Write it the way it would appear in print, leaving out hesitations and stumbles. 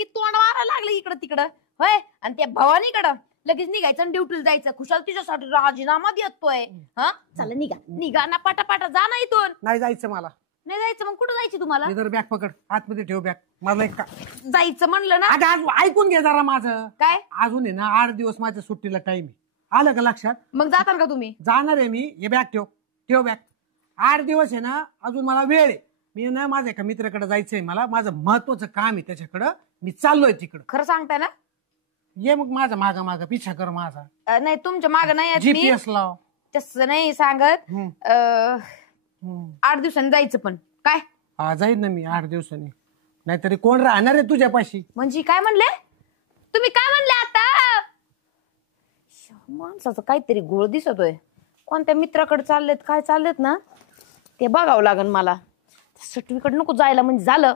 लगेच तोंड मारायला लागलं इकडं तिकडं होय. आणि त्या भवानीकडं लगेच निघायचं आणि ड्युटीला जायचं. खुशाल तिच्यासाठी राजीनामा देतोय. हा चला निघा निघा ना पाटापाटा जा ना इथून. नाही जायचं मला. नाही जायचं मग कुठं जायचं तुम्हाला? जर बॅग पकड आतमध्ये ठेव बॅग. मला एक जायचं म्हणलं ना. ऐकून घे जरा माझं. काय अजून आहे ना 8 दिवस माझ्या सुट्टीला टाइम आहे. आलं का लक्षात? मग जाताल का तुम्ही? जाणार आहे मी. हे बॅग ठेव ठेव बॅग. 8 दिवस आहे ना अजून मला वेळ आहे. मी ना माझ्या एका मित्राकडे जायचंय. मला माझं महत्वाचं काम आहे त्याच्याकडं. मी चाललोय तिकडं. खरं सांगताय ना? ये मग माझा मागा मागा पिछा कर माझा. नाही तुमच्या माग नाही येत मी. GPS लाव. तसं नाही सांगत. 8 दिवसांनी जायचं पण काय? हा जाईल ना मी 8 दिवसांनी. नाहीतरी कोण राहणार आहे तुझ्यापाशी? म्हणजे काय म्हणले तुम्ही? काय म्हणले आता? माणसाचं काहीतरी घोळ दिसतोय. कोणत्या मित्राकडे चाललेत काय चाललेत ना ते बघावं लागेल मला. सर्टिफिकेट नको जायला म्हणजे झालं.